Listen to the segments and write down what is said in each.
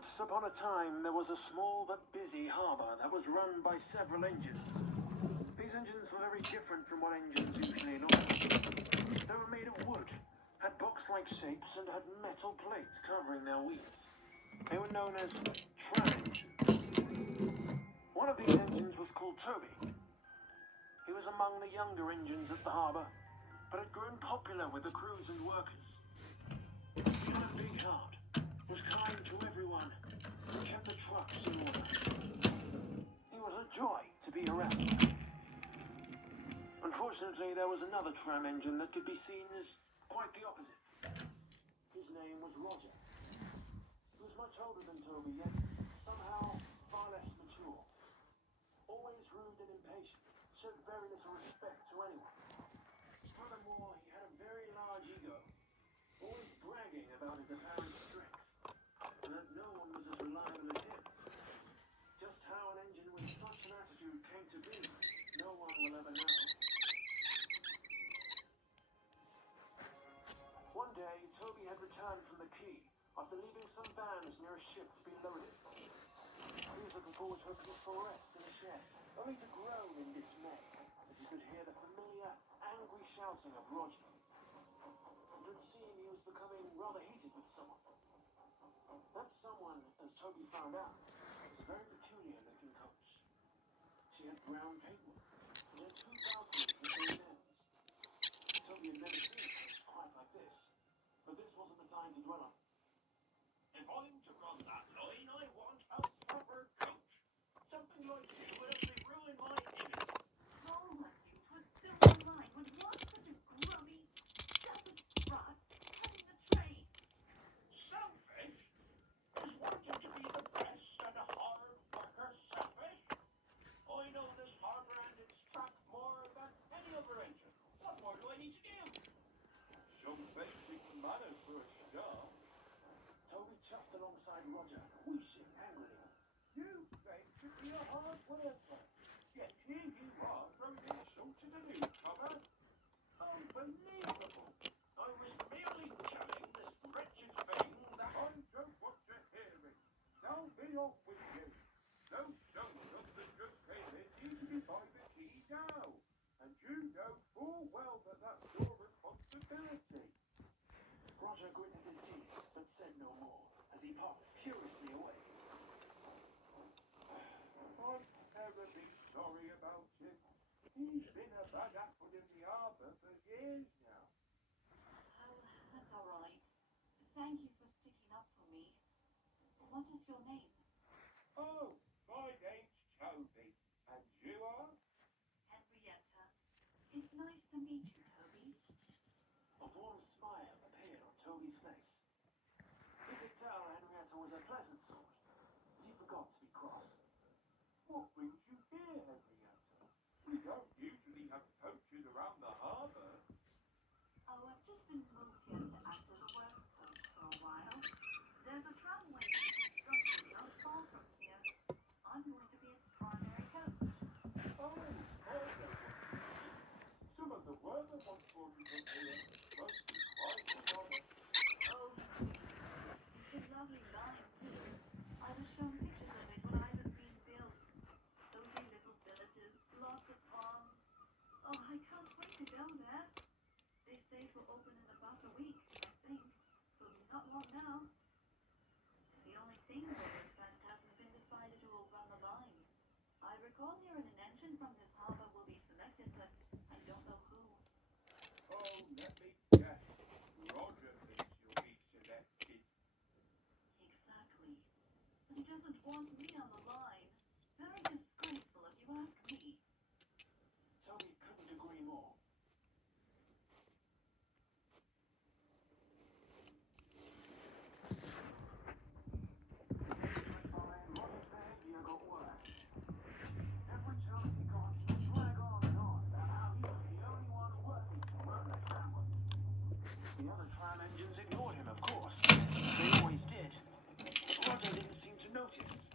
Once upon a time, there was a small but busy harbour that was run by several engines. These engines were very different from what engines usually look like. They were made of wood, had box-like shapes, and had metal plates covering their wheels. They were known as tram engines. One of these engines was called Toby. He was among the younger engines at the harbour, but had grown popular with the crews and workers. He had a big heart, was kind to everyone, and kept the trucks in order. He was a joy to be around. Unfortunately, there was another tram engine that could be seen as quite the opposite. His name was Roger. He was much older than Toby, yet somehow far less mature. Always rude and impatient, showed very little respect to anyone. Furthermore, he had a very large ego, always bragging about his apparent strength, and that no one was as reliable as him. Just how an engine with such an attitude came to be, no one will ever know. One day, Toby had returned from the quay after leaving some vans near a ship to be loaded. He was looking forward to a peaceful rest in a shed, only to groan in dismay as he could hear the familiar, angry shouting of Roger. It would seem he was becoming rather heated with someone. That someone, as Toby found out, was a very peculiar-looking coach. She had brown paintwork, and had two balconies at both ends. Toby had never seen a coach quite like this, but this wasn't the time to dwell on it. If I'm to run that line, I want a proper coach. Something like you would only ruin my image. Paul left you to a silver line when you're such a grubby, selfish brat heading the train. Selfish? Is wanting to be the best and a hard worker selfish? I know this harbour and its track more than any other engine. What more do I need to do? Some basic manners for a start. Toby chuffed alongside Roger, wheezing angrily. You claim to be a hard worker, yet here you are throwing insults at a newcomer. Unbelievable! I was merely telling this wretched thing that I don't want to hear it. Now be off with you. Those showing up that just came in need to be by the key now, and you know full well that that's your responsibility. Roger gritted his teeth, but said no more, as he puffed furiously away. I'm terribly sorry about it. He's been a bad apple in the harbour for years now. Oh, that's all right. Thank you for sticking up for me. What is your name? Oh, my name's Toby, and you are? Henrietta. It's nice to meet you, Toby. A warm smile appeared on Toby's face. He could tell Henrietta was a pleasant sort, but he forgot to be cross. What brings you here, Henrietta? We don't usually have coaches around the harbour. Oh, I've just been moved here to act as a works coach for a while. There's a tramway being constructed not far from here. I'm going to be its primary coach. Oh, I know what you mean. Some of the weather once brought you from here. Must be quite an honour. Oh, it's a lovely line, too. I was shown pictures of it when I was being built. Cozy little villages, lots of palms. Oh, I can't wait to go there. They say it will open in about a week, I think. So not long now. The only thing though is that it hasn't been decided who will run the line. I recall hearing an engine from this harbour will be selected, but I don't know who. Oh, let me guess. Roger thinks you'll be selected. Exactly. But he doesn't want me on the line. Very disgraceful if you ask me. Toby couldn't agree more. Roger's behavior got worse. Every chance he got, he would drag on and on about how he was the only one working to run the tramway. The other tram engines ignored him, of course. They always did. Roger didn't seem to notice.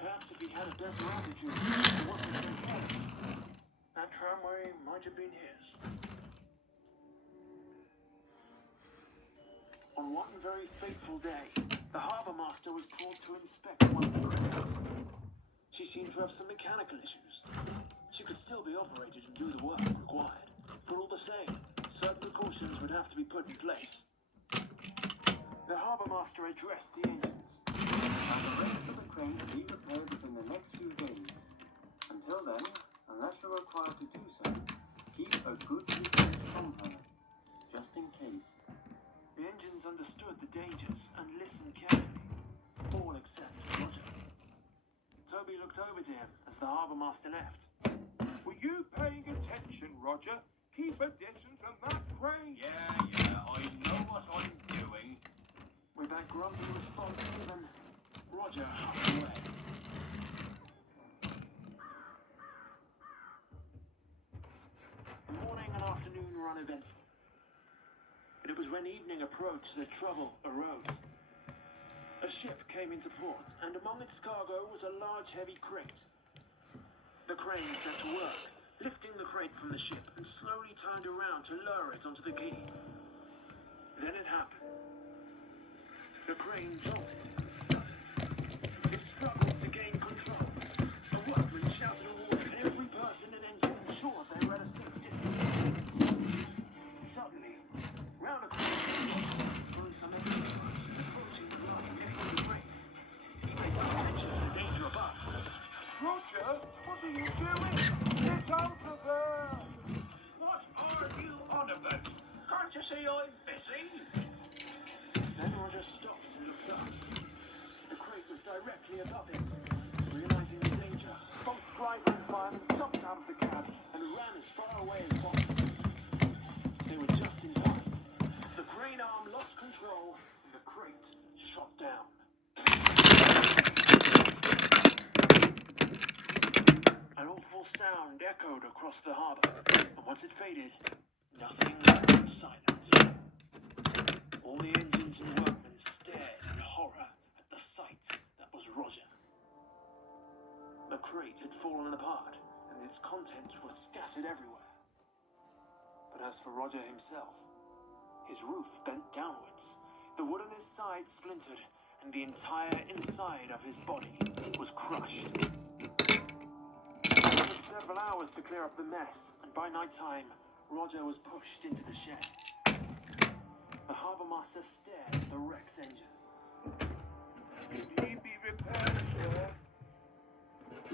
Perhaps if he had a better attitude, it wasn't so careless. That tramway might have been his. On one very fateful day, The harbour master was called to inspect one of the cranes. She seemed to have some mechanical issues. She could still be operated and do the work required, but all the same, certain precautions would have to be put in place. The harbour master addressed the engines. And the rest of the crane will be repaired within the next few days. Until then, unless you're required to do so, keep a good distance from her, just in case. The engines understood the dangers and listened carefully, all except Roger. Toby looked over to him as the harbour master left. Were you paying attention, Roger? Keep a distance from that crane. Yeah, I know what I'm doing. With that grumpy response given, Roger hurried away. The morning and afternoon were uneventful. It was when evening approached that trouble arose. A ship came into port, and among its cargo was a large heavy crate. The crane set to work, lifting the crate from the ship and slowly turned around to lower it onto the quay. Then it happened. The crane jolted and stuttered. It struggled to gain control. A workman shouted a warning, and every person and engine ensured they were at a safe distance. Suddenly, round a corner, following some engine works, approaching the line heading on the crane. He paid no attention to the danger above. Roger, what are you doing? Get out of there! What are you on about? Can't you see I'm busy? Then Roger stopped and looked up. The crate was directly above him. Realizing the danger, both driver and fireman jumped out of the cab and ran as far away as possible. They were just in time, as the crane arm lost control and the crate shot down. An awful sound echoed across the harbour, and once it faded, nothing but silence. All the engines and workmen stared in horror at the sight that was Roger. The crate had fallen apart, and its contents were scattered everywhere. But as for Roger himself, his roof bent downwards, the wood on his side splintered, and the entire inside of his body was crushed. It took several hours to clear up the mess, and by night time, Roger was pushed into the shed. The harbour master stared at the wrecked engine. Could he be repaired, sir?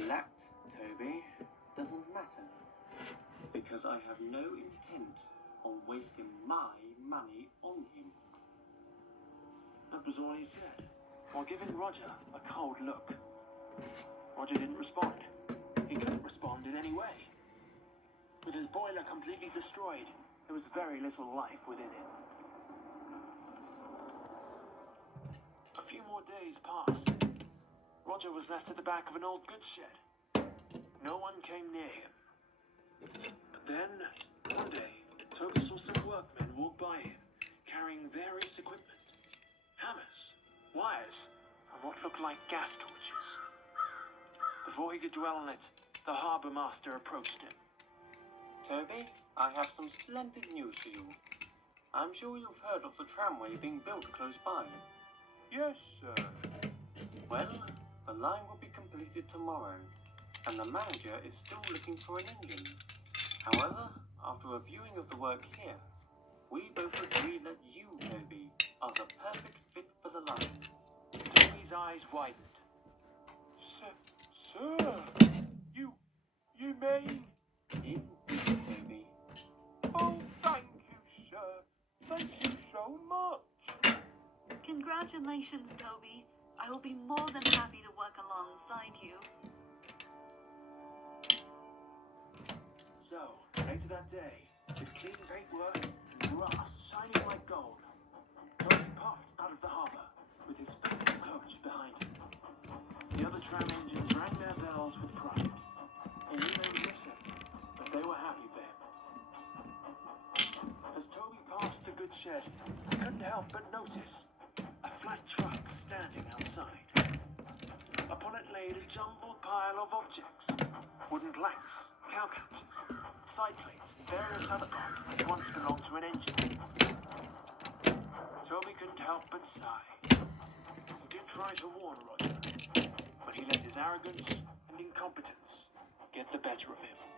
That, Toby, doesn't matter. Because I have no intent on wasting my money on him. That was all he said, while giving Roger a cold look. Roger didn't respond. He couldn't respond in any way. With his boiler completely destroyed, there was very little life within him. A few more days passed. Roger was left at the back of an old goods shed. No one came near him. But then, one day, Toby saw some workmen walk by him, carrying various equipment. Hammers, wires, and what looked like gas torches. Before he could dwell on it, the harbour master approached him. Toby, I have some splendid news for you. I'm sure you've heard of the tramway being built close by. Yes, sir. Well, the line will be completed tomorrow, and the manager is still looking for an engine. However, after a viewing of the work here, we both agree that you, Toby, are the perfect fit for the line. Toby's eyes widened. Sir, you mean? Indeed, Toby. Oh, thank you, sir. Thank you so much. Congratulations, Toby. I will be more than happy to work alongside you. So, later that day, with clean paintwork and brass shining like gold, Toby puffed out of the harbour with his faithful coach behind him. The other tram engines rang their bells with pride. They knew they would miss him, but they were happy for him. As Toby passed the goods shed, he couldn't help but notice a flat truck standing outside. Upon it laid a jumbled pile of objects, wooden planks, cow couches, side plates, and various other parts that once belonged to an engine. Toby couldn't help but sigh. tried to warn Roger, but he let his arrogance and incompetence get the better of him.